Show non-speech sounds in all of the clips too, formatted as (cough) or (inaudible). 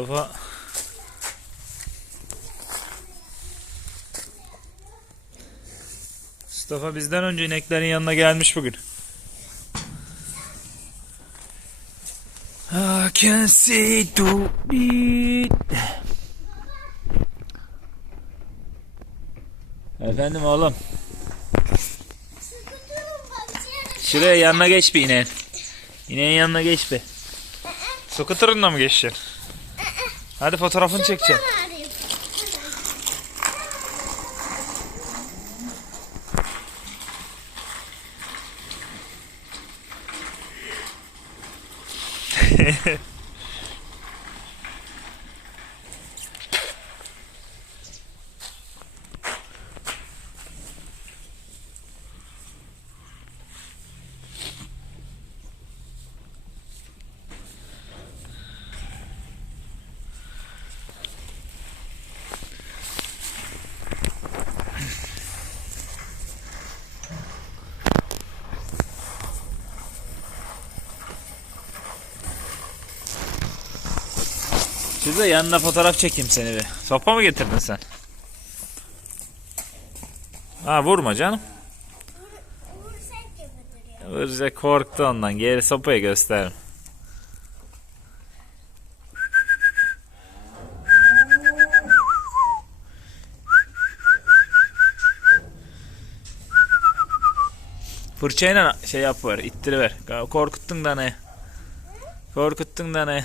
Mustafa Mustafa bizden önce ineklerin yanına gelmiş bugün. I can see to beat. Efendim oğlum. Şuraya yanına geç bir ineğin. İneğin yanına geç bir. Skuterınla mı geçeceksin? Hadi fotoğrafını çekeceğim. (laughs) Şurada yanına fotoğraf çekeyim seni bir. Sopa mı getirdin sen? Ha vurma canım. Vuracak korktu ondan. Geri sopayı göster. Fırçayla şey yap ver, ittiriver. Korkuttun da ne? Korkuttun da ne?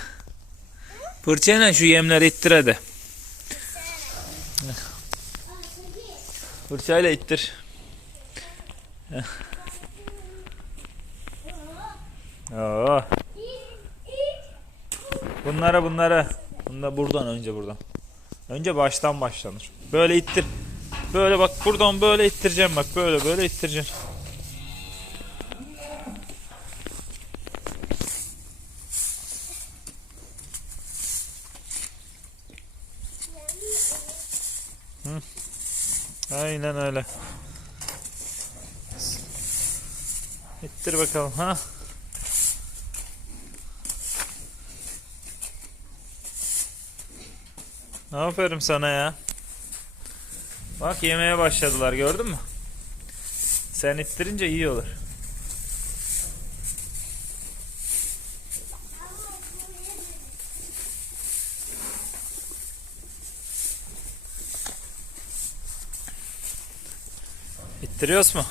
Fırçayla şu yemleri ittir hadi. Fırçayla ittir. Oo. Bunlara bunlara. Bunda buradan önce buradan. Önce baştan başlanır. Böyle ittir. Böyle bak buradan böyle ittireceğim bak böyle böyle ittireceğim. Aynen öyle. İttir bakalım ha. Aferin sana ya. Bak yemeye başladılar gördün mü? Sen ittirince iyi olur. İttiriyoruz mu?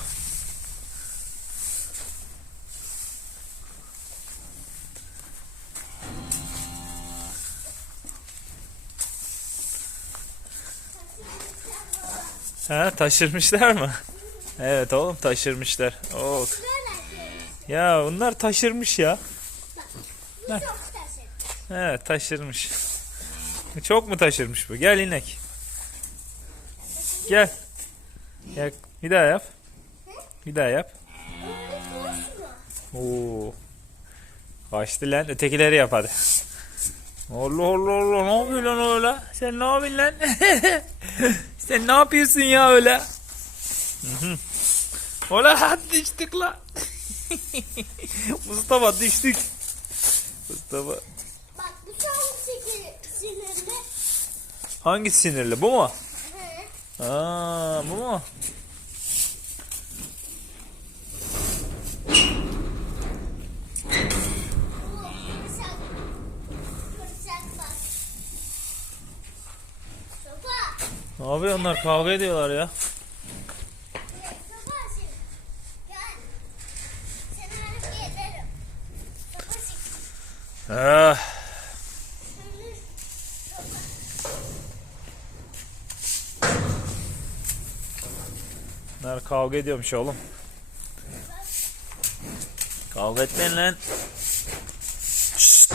Ha taşırmışlar mı? Evet oğlum taşırmışlar. Oo. Ya bunlar taşırmış ya. Evet taşırmış. Çok mu taşırmış bu? Gel inek. Gel. Gel. Bir daha yap. Bir daha yap. Oo. Kaçtı lan. Ötekileri yap hadi. Allah Allah Allah ne yapıyorsun lan öyle? Sen ne yapıyorsun lan? (laughs) Sen ne yapıyorsun ya öyle? Ola düştük la. (laughs) Mustafa düştük. Mustafa. Bak bu sinirli. sinirli. Hangi sinirli? Bu mu? Aa, bu mu? Ne yapıyor onlar? Kavga ediyorlar ya. Sopa şimdi. Gel. Seni alıp gelirim. Sopa şimdi. Ah. Bunlar kavga ediyormuş oğlum. Kavga etmeyin lan. Şşt.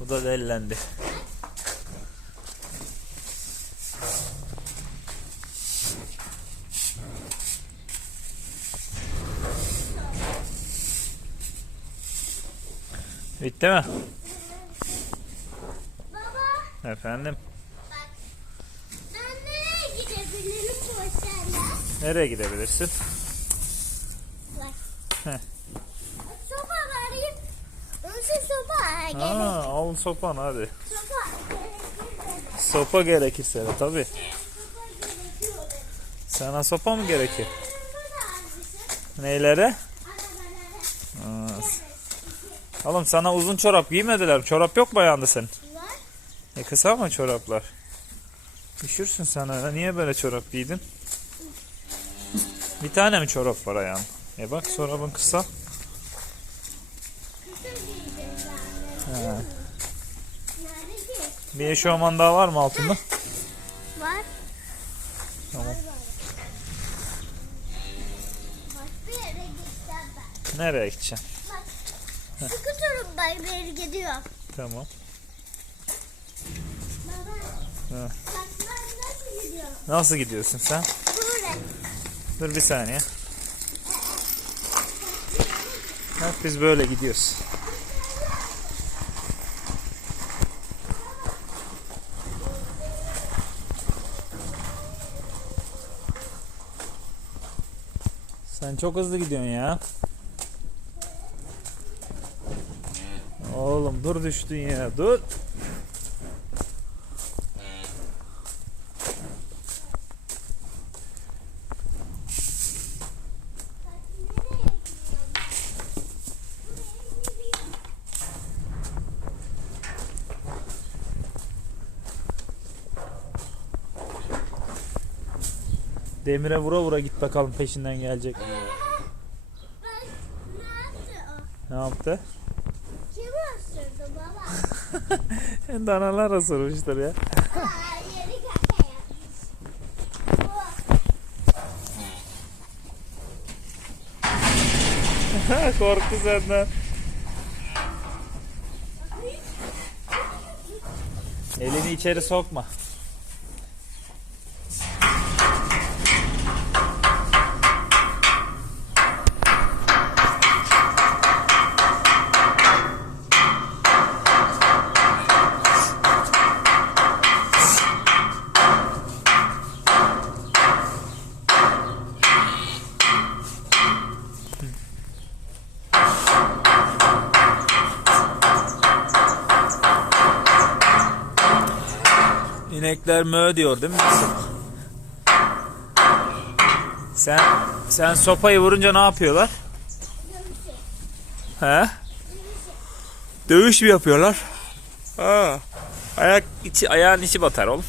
Bu da delilendi. Bitti mi? Baba Efendim. bak. Ben nereye gidebilirim bu senden? Nereye gidebilirsin? Bak. Sopa vereyim. Önce sopa. Aa, Allah Al sopan hadi. Sopa gerekir. Sopa gerekirse de tabi. Sana sopa mı gerekir? Neylere? Aa, Oğlum sana uzun çorap giymediler. Çorap yok mu ayağında senin? E kısa mı çoraplar? Üşürsün sana. Niye böyle çorap giydin? Bir tane mi çorap var ayağın? E bak çorabın kısa. Ki? Bir eşofman daha var mı altında? Var. Tamam. Nereye gideceksin? Bak. Skuterim ben yere gidiyor. Tamam. Baba. Ha. Bak ben nasıl gidiyorum? Nasıl gidiyorsun sen? Dur bir saniye. Bak biz böyle gidiyoruz. Sen çok hızlı gidiyorsun ya. Oğlum dur düştün ya dur. Demire vura vura git bakalım peşinden gelecek. Ne yaptı? Kim ısırdı baba? (laughs) Danalar ısırmıştır ya. (laughs) Korktu senden. Elini içeri sokma. İnekler mö diyor değil mi? Sen sen sopayı vurunca ne yapıyorlar? He? Dövüş mü yapıyorlar? Ha. Ayak içi ayağın içi batar oğlum.